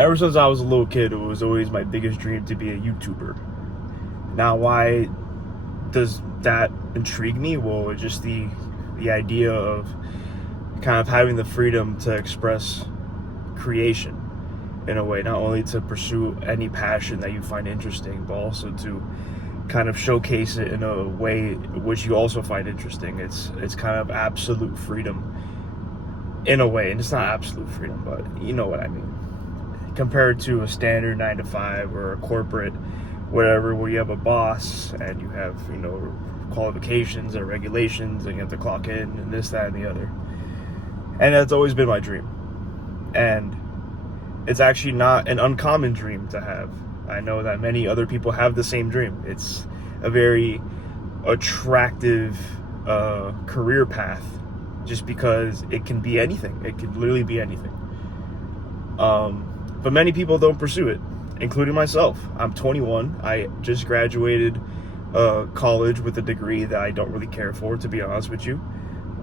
Ever since I was a little kid, it was always my biggest dream to be a YouTuber. Now, why does that intrigue me? Well, it's just the idea of kind of having the freedom to express creation in a way, not only to pursue any passion that you find interesting, but also to kind of showcase it in a way which you also find interesting. It's kind of absolute freedom in a way, and it's not absolute freedom, but you know what I mean. Compared to a standard 9 to 5 or a corporate whatever, where you have a boss and you have, qualifications or regulations, and you have to clock in and this, that, and the other. And that's always been my dream. And it's actually not an uncommon dream to have. I know that many other people have the same dream. It's a very attractive career path, just because it can be anything. It could literally be anything. But many people don't pursue it, including myself. I'm 21. I just graduated college with a degree that I don't really care for, to be honest with you.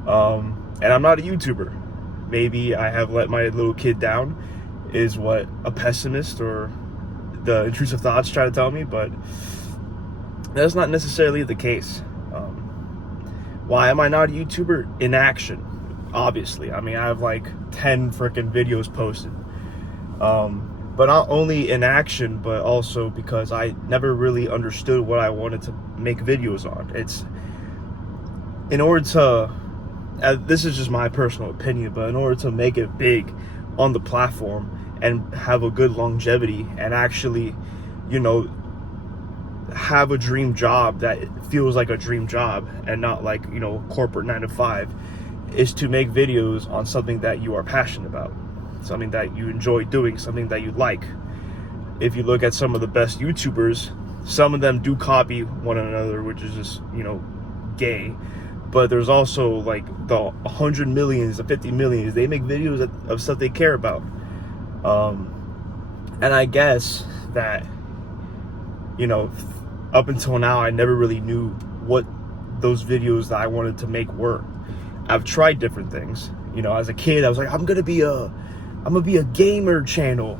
And I'm not a YouTuber. Maybe I have let my little kid down, is what a pessimist or the intrusive thoughts try to tell me, but that's not necessarily the case. Why am I not a YouTuber? Inaction, obviously. I mean, I have like 10 freaking videos posted. But not only inaction, but also because I never really understood what I wanted to make videos on. It's in order to, this is just my personal opinion, but in order to make it big on the platform and have a good longevity and actually, have a dream job that feels like a dream job and not like, corporate 9 to 5, is to make videos on something that you are passionate about, something that you enjoy doing, something that you like. If you look at some of the best YouTubers, some of them do copy one another, which is just, gay. But there's also like the 100 millions, the 50 millions, they make videos of stuff they care about. And I guess that, up until now, I never really knew what those videos that I wanted to make were. I've tried different things. As a kid, I was like, I'm gonna be a gamer channel.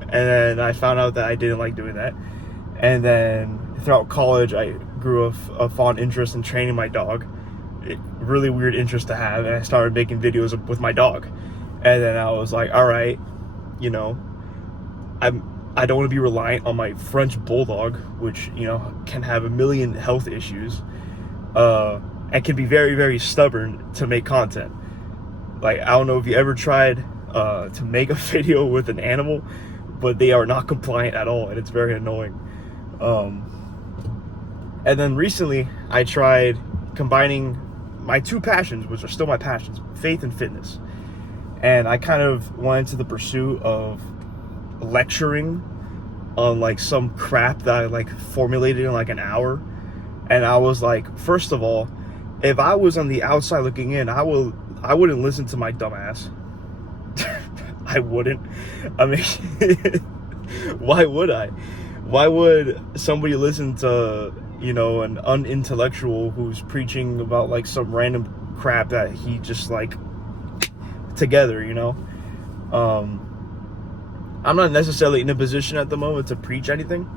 And then I found out that I didn't like doing that. And then throughout college, I grew a fond interest in training my dog. Really weird interest to have. And I started making videos with my dog. And then I was like, all right, I don't want to be reliant on my French bulldog, which, can have a million health issues. And can be very, very stubborn to make content. Like, I don't know if you ever tried to make a video with an animal, but they are not compliant at all, and it's very annoying. And then recently, I tried combining my two passions, which are still my passions, faith and fitness. And I kind of went into the pursuit of lecturing on like some crap that I like formulated in like an hour. And I was like, first of all, if I was on the outside looking in, I wouldn't listen to my dumb ass. I wouldn't. I mean, why would I? Why would somebody listen to, an unintellectual who's preaching about like some random crap that he just like together, I'm not necessarily in a position at the moment to preach anything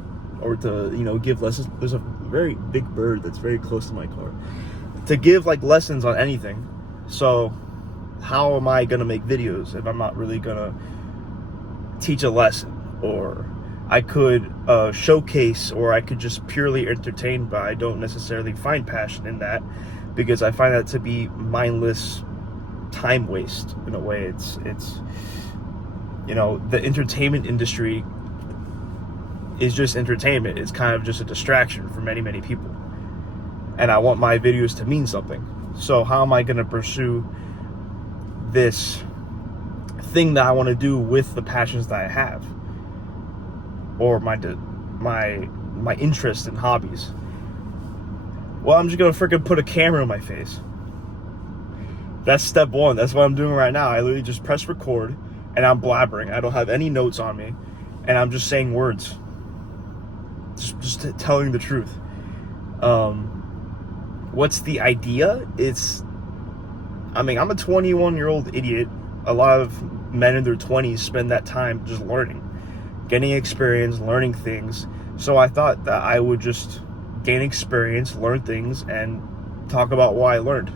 or to, give lessons. There's a very big bird that's very close to my car. To give like lessons on anything. So how am I gonna make videos if I'm not really gonna teach a lesson? Or I could showcase, or I could just purely entertain, but I don't necessarily find passion in that, because I find that to be mindless time waste in a way. It's the entertainment industry is just entertainment. It's kind of just a distraction for many, many people. And I want my videos to mean something. So how am I going to pursue this thing that I want to do with the passions that I have, or my interests and hobbies? Well, I'm just going to freaking put a camera in my face. That's step one. That's what I'm doing right now. I literally just press record and I'm blabbering. I don't have any notes on me, and I'm just saying words. Just telling the truth. What's the idea? I'm a 21-year-old idiot. A lot of men in their 20s spend that time just learning, getting experience, learning things. So I thought that I would just gain experience, learn things, and talk about what I learned.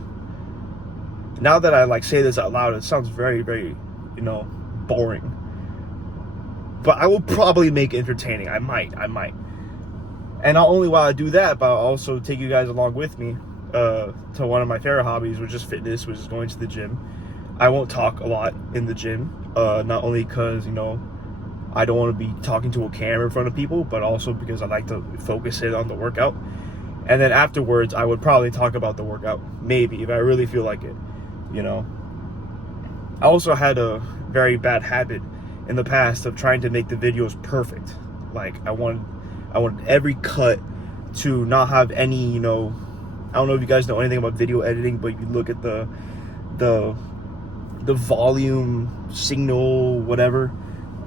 Now that I like say this out loud, it sounds very, very, boring. But I will probably make it entertaining. I might. And not only will I do that, but I'll also take you guys along with me to one of my favorite hobbies, which is fitness, which is going to the gym. I won't talk a lot in the gym, not only because, I don't want to be talking to a camera in front of people, but also because I like to focus in on the workout. And then afterwards, I would probably talk about the workout, maybe, if I really feel like it, I also had a very bad habit in the past of trying to make the videos perfect. Like, I wanted every cut to not have any, I don't know if you guys know anything about video editing, but you look at the volume, signal, whatever.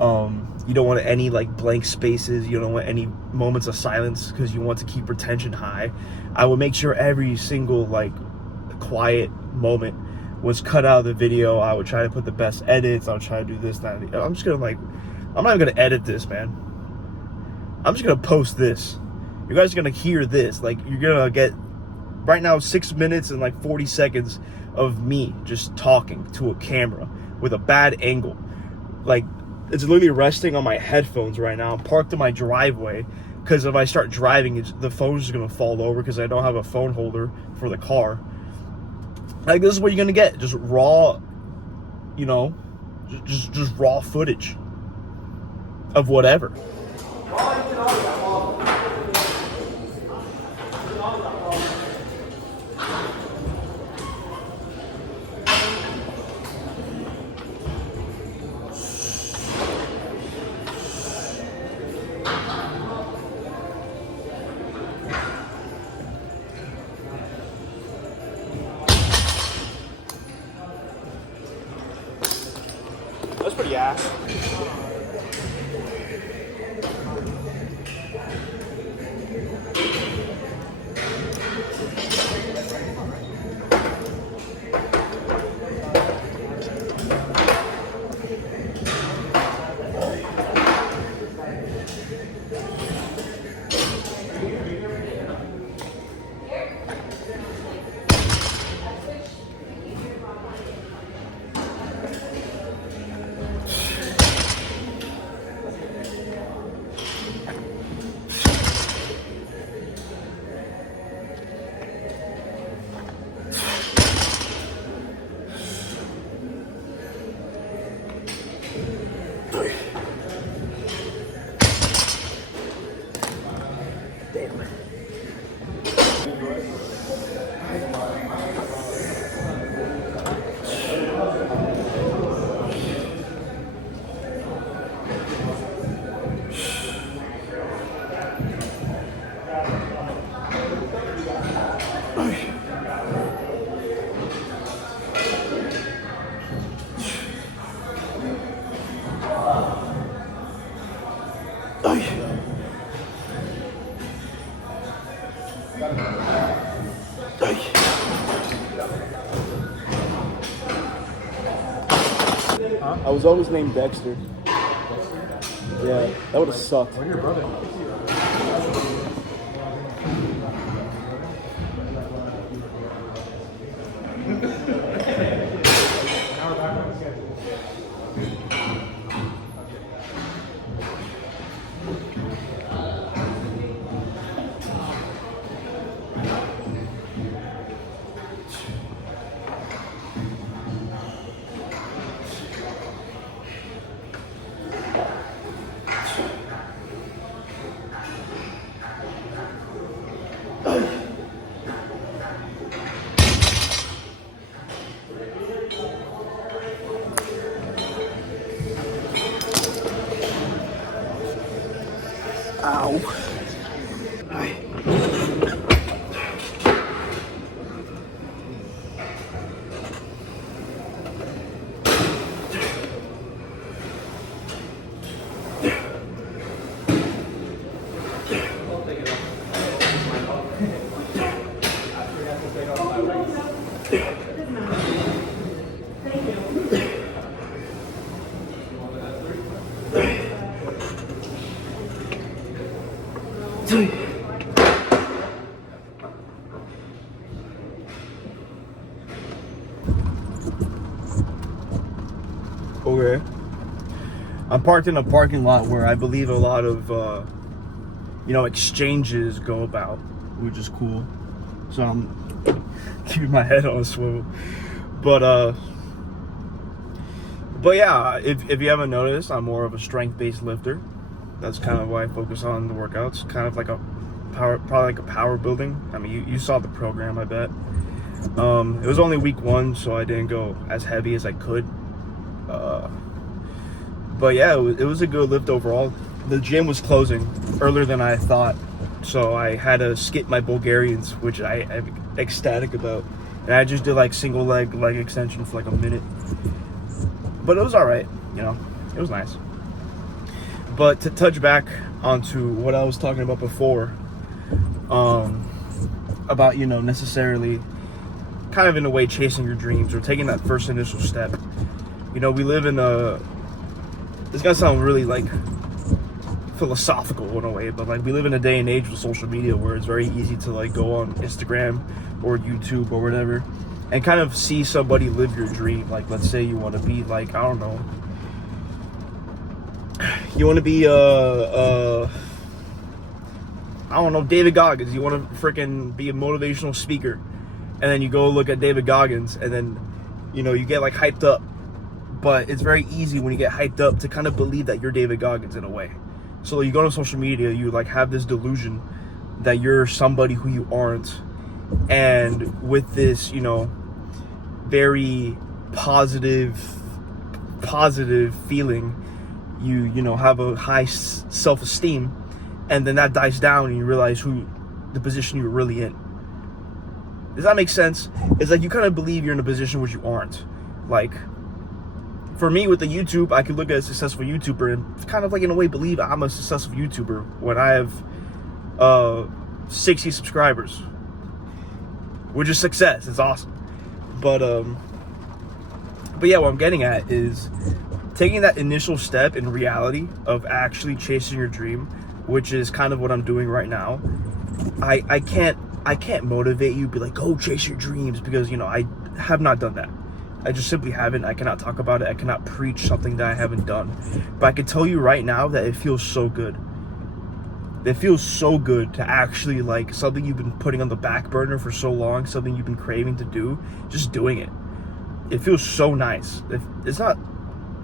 You don't want any like blank spaces. You don't want any moments of silence because you want to keep retention high. I would make sure every single like quiet moment was cut out of the video. I would try to put the best edits. I would try to do this, that. I'm not even gonna edit this, man. I'm just gonna post this. You guys are gonna hear this. Like, you're gonna get right now 6 minutes and like 40 seconds of me just talking to a camera with a bad angle. Like, it's literally resting on my headphones right now. I'm parked in my driveway because if I start driving, the phone's just gonna fall over because I don't have a phone holder for the car. Like, this is what you're gonna get. Just raw, just raw footage of whatever. That's pretty ass. I was always named Dexter. Yeah, that would have sucked. Where's your brother? Ow. Okay. I'm parked in a parking lot where I believe a lot of, exchanges go about, which is cool. So I'm keeping my head on a swivel. But yeah, if you haven't noticed, I'm more of a strength-based lifter. That's kind of why I focus on the workouts. Kind of like probably like a power building. I mean, you saw the program, I bet. It was only week 1, so I didn't go as heavy as I could. But yeah, it was a good lift overall. The gym was closing earlier than I thought, so I had to skip my Bulgarians, which I'm ecstatic about. And I just did like single leg extension for like a minute. But it was all right, it was nice. But to touch back onto what I was talking about before, about, necessarily kind of in a way chasing your dreams or taking that first initial step. We live in this is gonna sound really like philosophical in a way, but like we live in a day and age with social media where it's very easy to like go on Instagram or YouTube or whatever and kind of see somebody live your dream. Like, let's say you want to be like, I don't know, you want to be David Goggins. You want to freaking be a motivational speaker, and then you go look at David Goggins, and then you get like hyped up. But it's very easy when you get hyped up to kind of believe that you're David Goggins in a way. So you go to social media, you like have this delusion that you're somebody who you aren't, and with this very positive feeling, you have a high self-esteem, and then that dies down and you realize the position you're really in. Does that make sense? It's like you kind of believe you're in a position which you aren't. Like, for me with the YouTube, I could look at a successful YouTuber and kind of like in a way believe I'm a successful YouTuber when I have 60 subscribers, which is success. It's awesome. But yeah, what I'm getting at is taking that initial step in reality of actually chasing your dream, which is kind of what I'm doing right now. I can't motivate you, be like, go chase your dreams, because I have not done that. I just simply haven't. I cannot talk about it. I cannot preach something that I haven't done. But I can tell you right now that it feels so good. It feels so good to actually, like, something you've been putting on the back burner for so long, something you've been craving to do, just doing it. It feels so nice. It's not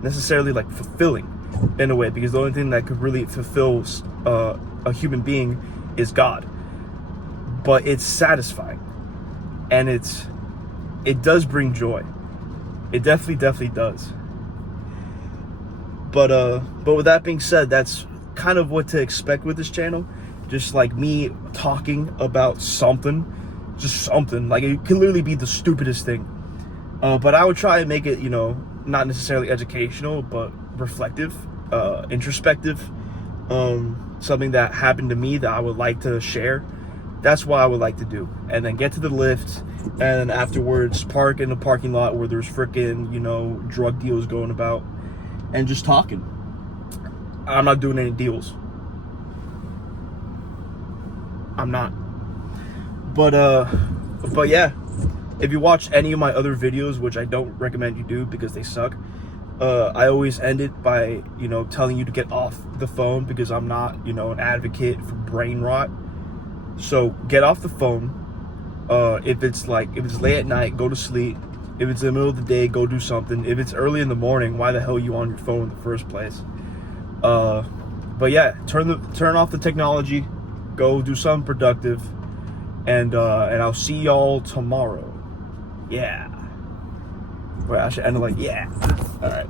necessarily, like, fulfilling in a way, because the only thing that could really fulfill a human being is God. But it's satisfying. And it does bring joy. It definitely does. But with that being said, that's kind of what to expect with this channel. Just like me talking about something, just something. Like, it can literally be the stupidest thing. But I would try and make it, not necessarily educational, but reflective, introspective. Something that happened to me that I would like to share. That's what I would like to do. And then get to the lift, and then afterwards park in a parking lot where there's freaking, drug deals going about, and just talking. I'm not doing any deals. I'm not. But yeah, if you watch any of my other videos, which I don't recommend you do because they suck, I always end it by, telling you to get off the phone, because I'm not, an advocate for brain rot. So get off the phone. If it's late at night, go to sleep. If it's in the middle of the day, go do something. If it's early in the morning, why the hell are you on your phone in the first place? But yeah, turn off the technology, go do something productive, and I'll see y'all tomorrow. Yeah. Wait, I should end it like, yeah. All right.